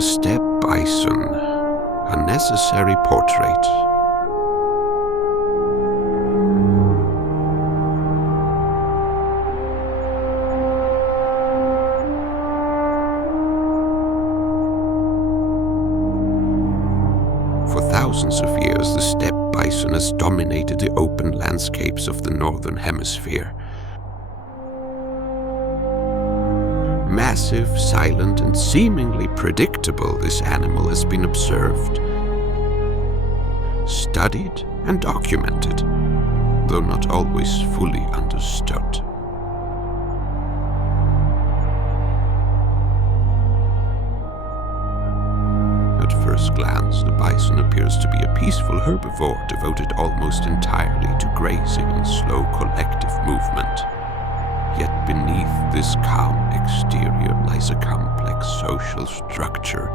The steppe bison, a necessary portrait. For thousands of years, the steppe bison has dominated the open landscapes of the northern hemisphere. Massive, silent, and seemingly predictable, this animal has been observed, studied, and documented, though not always fully understood. At first glance, the bison appears to be a peaceful herbivore devoted almost entirely to grazing and slow collective movement. Yet beneath this calm exterior lies a complex social structure.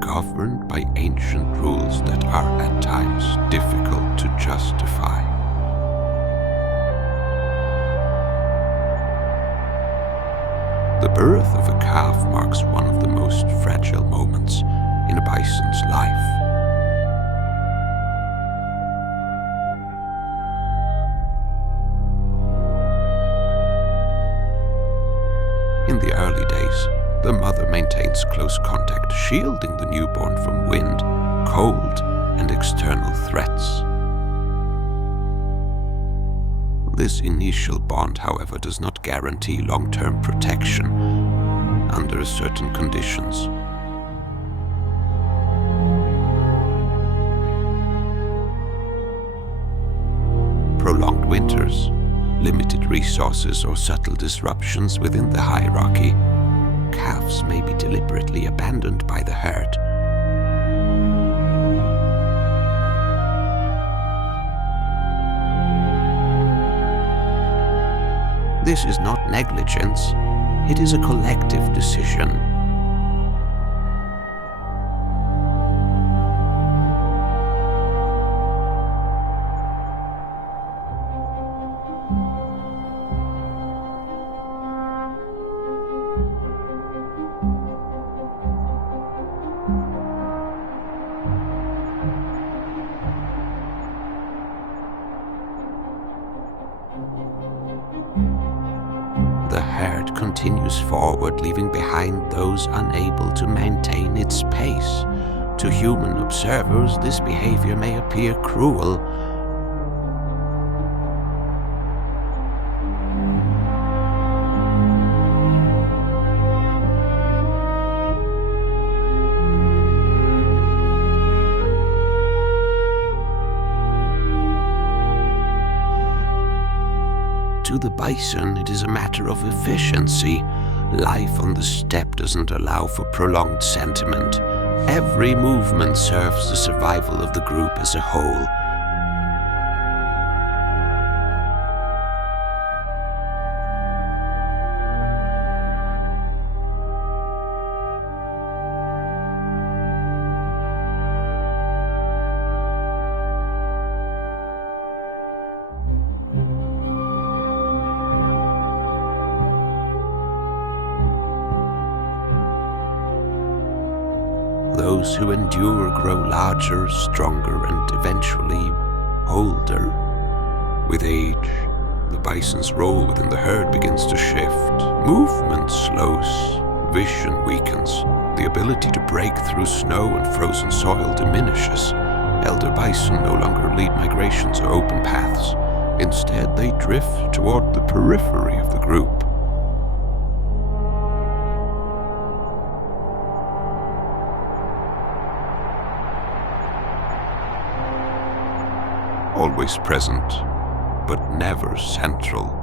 Governed by ancient rules that are at times difficult to justify. The birth of a calf marks one of the most fragile moments in a bison's life. In the early days, the mother maintains close contact, shielding the newborn from wind, cold, and external threats. This initial bond, however, does not guarantee long-term protection under certain conditions. Prolonged winters, limited resources, or subtle disruptions within the hierarchy, calves may be deliberately abandoned by the herd. This is not negligence, it is a collective decision. The herd continues forward, leaving behind those unable to maintain its pace. To human observers, this behavior may appear cruel. To the bison, it is a matter of efficiency. Life on the steppe doesn't allow for prolonged sentiment. Every movement serves the survival of the group as a whole. Those who endure grow larger, stronger, and eventually older. With age, the bison's role within the herd begins to shift. Movement slows, vision weakens, the ability to break through snow and frozen soil diminishes. Elder bison no longer lead migrations or open paths. Instead, they drift toward the periphery of the group. Always present, but never central.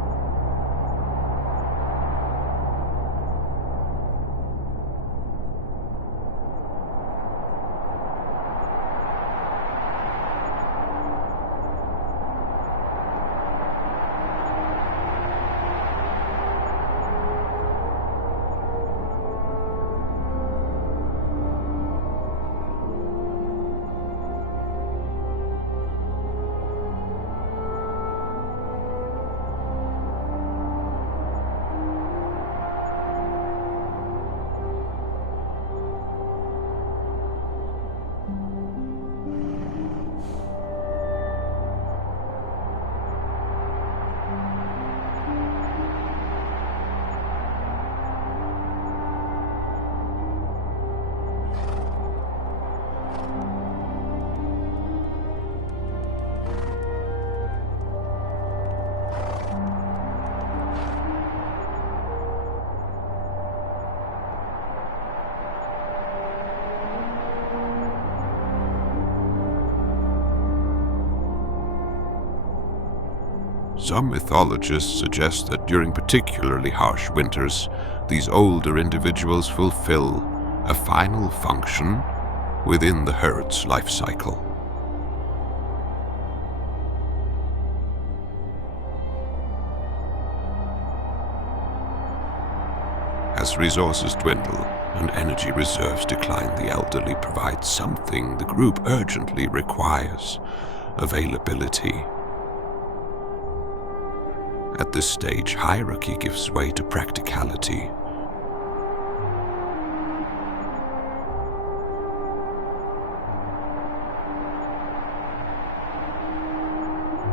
Some mythologists suggest that during particularly harsh winters, these older individuals fulfill a final function within the herd's life cycle. As resources dwindle and energy reserves decline, the elderly provide something the group urgently requires: availability. At this stage, hierarchy gives way to practicality.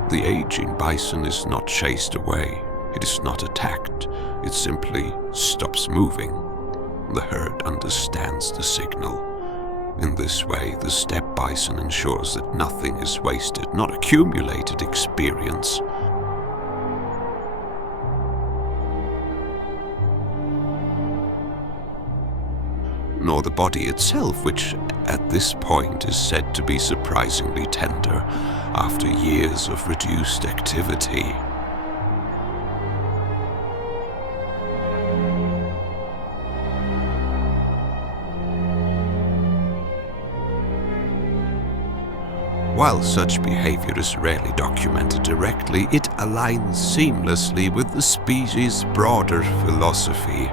The aging bison is not chased away. It is not attacked. It simply stops moving. The herd understands the signal. In this way, the steppe bison ensures that nothing is wasted, not accumulated experience. Nor the body itself, which at this point is said to be surprisingly tender after years of reduced activity. While such behavior is rarely documented directly, it aligns seamlessly with the species' broader philosophy.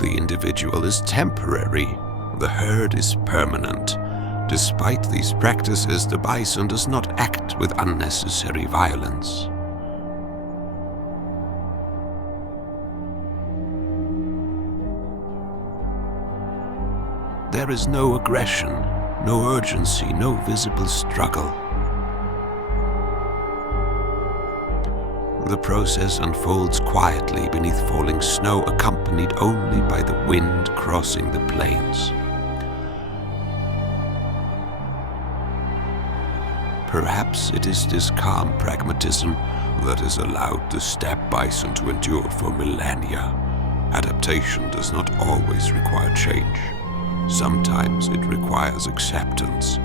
The individual is temporary, the herd is permanent. Despite these practices, the bison does not act with unnecessary violence. There is no aggression, no urgency, no visible struggle. The process unfolds quietly beneath falling snow, accompanied only by the wind crossing the plains. Perhaps it is this calm pragmatism that has allowed the steppe bison to endure for millennia. Adaptation does not always require change. Sometimes it requires acceptance.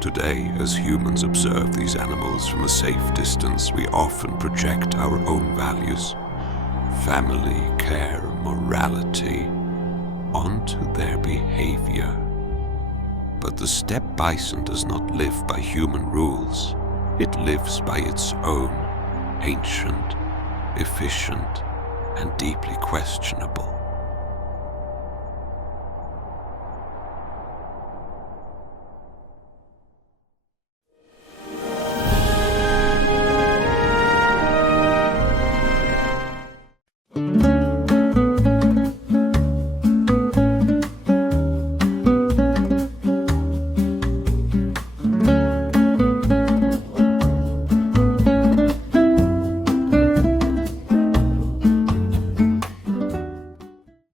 Today, as humans observe these animals from a safe distance, we often project our own values, family, care, morality, onto their behavior. But the steppe bison does not live by human rules. It lives by its own, ancient, efficient, and deeply questionable.